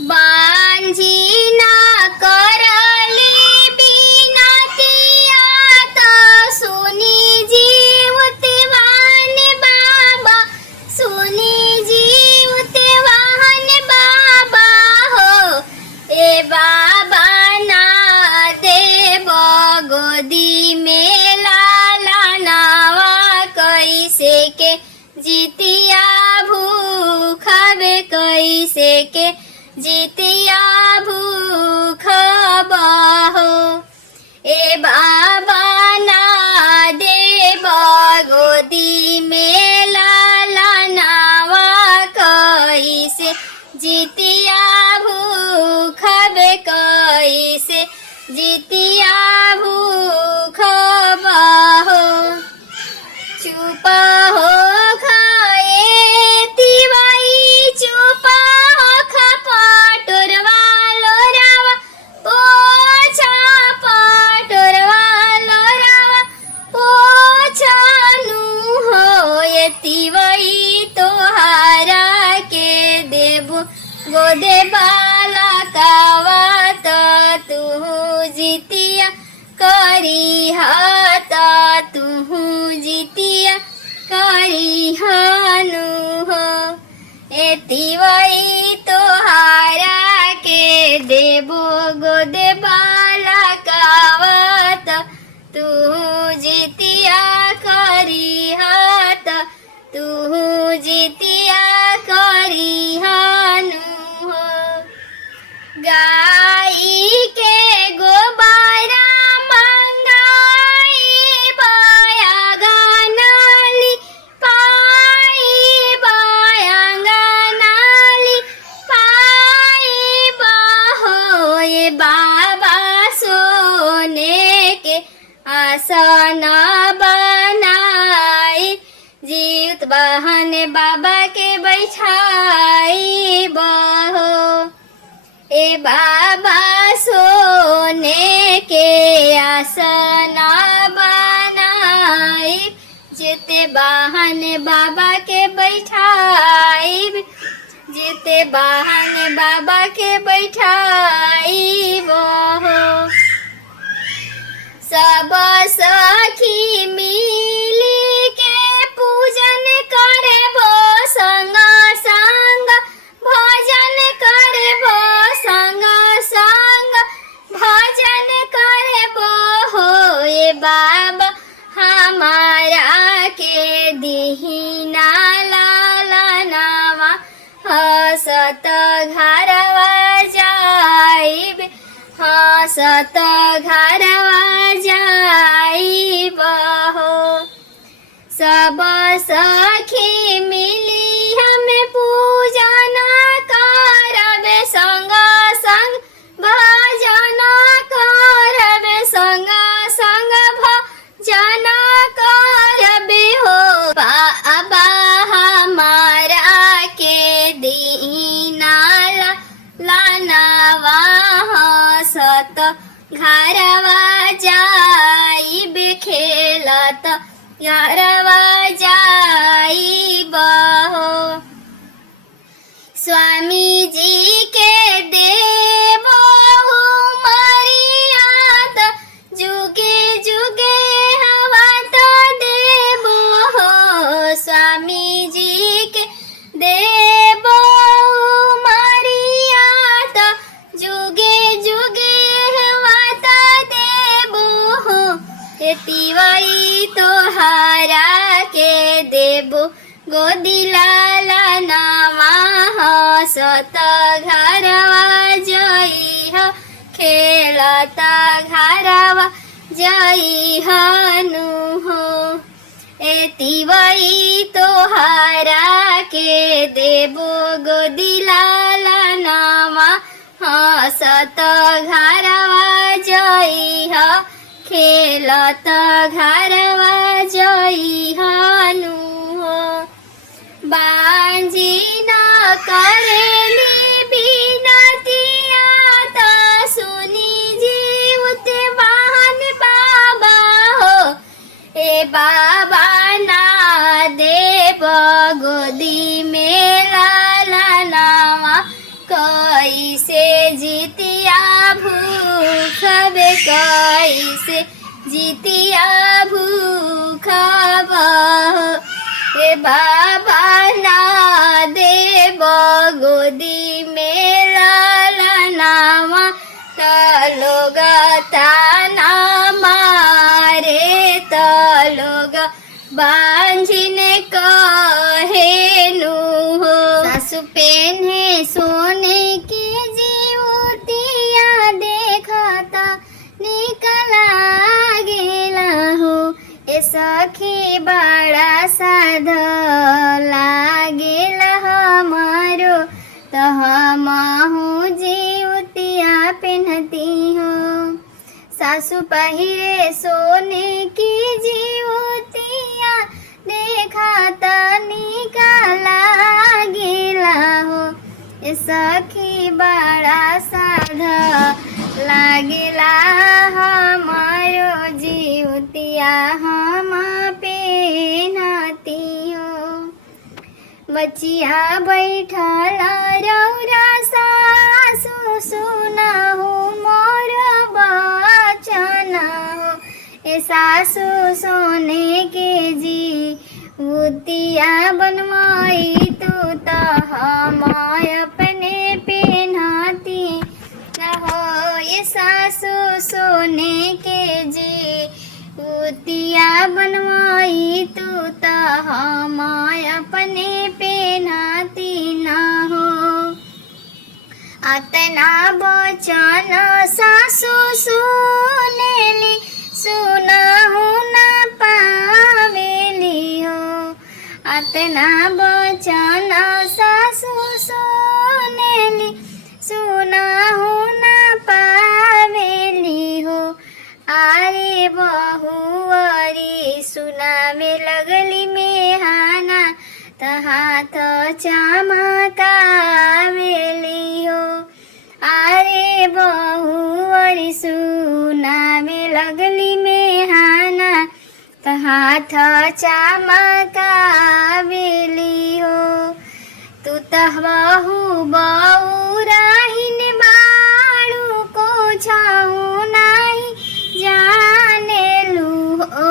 बांझी ना करली बिनतिया तो सुनी जीवते वाहन बाबा, सुनी जीवते वाहन बाबा हो। ए बाबा ना देव गोदी में लाला नावा, कैसे के जितिया भूखबे, कैसे के जितिया भूख बहो। ए बाबा ना देव गोदी में लाला नावा, कैसे जितिया भूखबे, कैसे जितिया भूख बहो। चुप हो खाए तिवाई, चुप हो खपटुरवा लोरावा, पोछा पटुरवा लोरावा, पोछा नु हो। ये तिवाई तोहारा के देबू गोदे बाला कावा, तो तू जितिया करी हाथ, तू जितिया करी हानु हो। ए तिवाई तोहारा के देबो गोदे बाला कावत, तू जितिया करी हाथ, तू जितिया करी हानु हो। गाई के गोबारा मंगाई बया गनाली, पाई बया गनाली, पाई बहो। ये बाबा सोने के आसन बनाई, जीवित बहन बाबा के बैठाई बहो। ए बाबा सोने के आसन बनाई, जिते बहन बाबा के बैठाई, जिते बहन बाबा के बैठाई बहो। सब सखी मिली के पूजन करे बो, संग संग भजन करे बो, संग संग भजन करे बो हो। ये बाबा हमारा के दीहिना लाला नावा, हसत घरवा जाइब, हसत घरवा जाइब हो। सब सखी मिली हमें पूजन करबे, संग संग भजन करबे, संग संग भजन करबे हो। बाबा हमारा के दीना लानावा, हसत घरवा जाइब, खेलत घरवा जाइब हो। स्वामी जी के देवो मरियात, जुगे जुगे हवा तो देवो हो। स्वामी जी के देवो मरियात, जुगे जुगे हवा तो देवो हो। ए तिवाई तोहारा के देबो गोदी लाला नावा, हसत घरवा जई ह, खेलत घरवा जई हनु हो। ए तिवाई तोहारा के देबो गोदी लाला नावा, हसत घरवा जई ह, खेलत घरवा जई हनु हो। बांझी न करेली बिनतिया, तो सुनी जीवते वाहन बाबा हो। ए बाबा ना देव गोदी में लाला नावा, कोई कैसे जीतिया भूखब कैसे जीतिया भूखब रे बाबा ना देव गोदी में लालनावा लोग ताना मारे तो लोग बांझिन कहेनु हो। सासु पेन्हे सोने की जीवतिया देखता निकला गेला हो। ए सखी बड़ा साध लागेला हमारो तो हमहु जीवतिया पेन्हती हो। सासु पहिरे सोने की जीवतिया देखता निकाला गेला हो। ए सखी बड़ा साधा लागेला हमारो जीवतिया हम पेन्हती हो। बचिया बैठल रौरा सासु सुनहु मोर बचन हो। ए सासु सोने के जीवतिया बनमाई तू तो हम अपने पेन्हती न हो। ये सासु सोने के जीवतिया बनमाई तू तो हम अपने पेन्हती न हो। अतना बचन सासु सुनेली सुनहु न पावेली हो। अतना बचन सासु सुनेली सुनहु न पावेली हो। आरे बहुअरी सुनावे लगली मेहाना त हाथ चमकावेली हो। आरे बहुअरी सुनावे लगली मेहाना त हाथ चमकावेली हो। तू त बहु बौराहिन बाड़ू को छाऊ नाही जानेलू हो।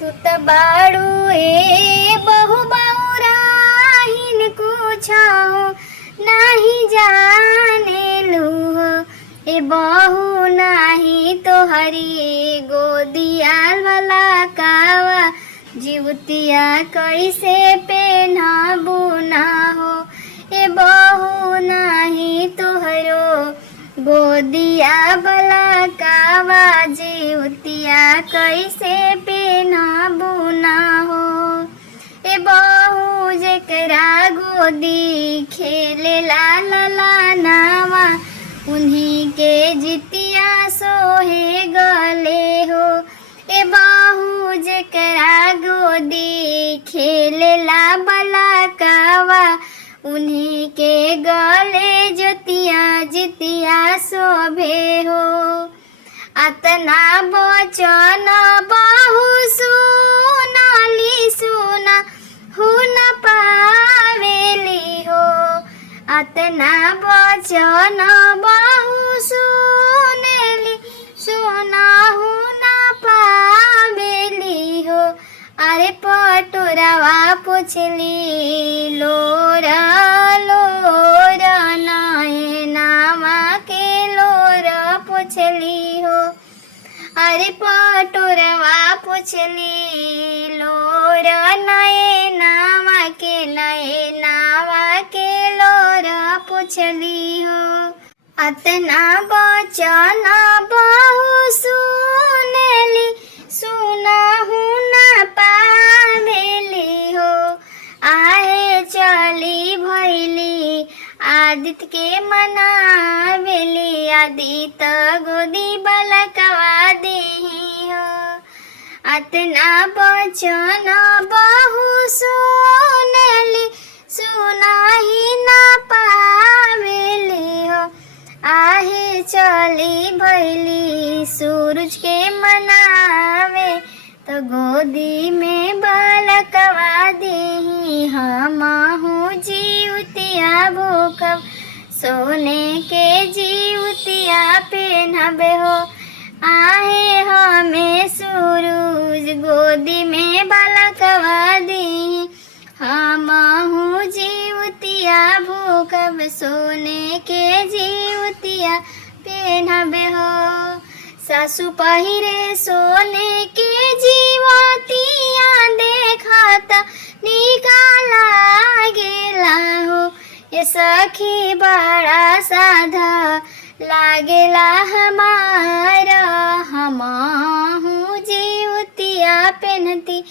तू त बाड़ू ए बहु बौराहिन को छाऊ नाही जानेलू हो। ए बहु नाही तोहरी गोदिया वाला कावा जीवतिया कैसे पेन्हबू ना हो। ए बहु नाही तोहरो गोदिया वाला कावा जीवतिया कैसे पेन्हबू ना हो। ए बहु जेकरा गोदी खेले लाला नावा उन्हीं के जितिया सोहे गले हो। ए बहु जेकरा गोदी खेलेला बला कावा उन्हीं के गले जोतिया जितिया शोभे हो। अतना बचन बहु सुनाली सुना हु न पावेली हो। अतना बचन बहु सुनेली सुनहु न पावेली हो। अरे पटोरावा पुछली लोरा लोरा नाये नामा के लोरा पुछली हो। अरे पटोरावा पुछली लोरा नए नामा के लोरा पुछली हो। अतना बचन बहु सुनेली सुनहु न पावेली हो। आहे चली भैली आदित्य के मनावेली आदित्य गोदी बलकवा देही हो। अतना बचन बहु सुनेली सुनाही न पावेली हो। आहे चली भैली सूरज के मनावे तो गोदी में बालकवा देही हमहु जीवतिया भूखब सोने के जीवतिया पहनबे हो। आहे हमें सूरज गोदी में बालकवा दी, हमहू जीवतिया भूखब सोने के जीवतिया पहनबे हो। सासु पहिरे सोने के जीवतिया देखता निकाला गेला हो। ये सखी बड़ा साधा लागेला हमारा, हमहू जीवतिया पहनती,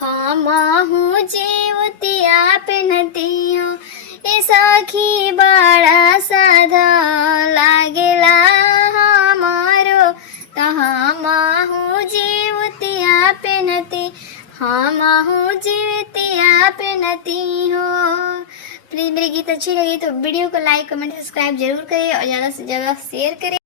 हमहू जीवतिया पहनती हो। ये सखी बड़ा साधा लागेला हमारो, तो हमहू जीवतिया पहनती, हमहू जीवतिया पहनती हो। प्लीज़ मेरी गीत अच्छी लगी तो वीडियो को लाइक कमेंट सब्सक्राइब जरूर करें और ज़्यादा से ज़्यादा शेयर करें।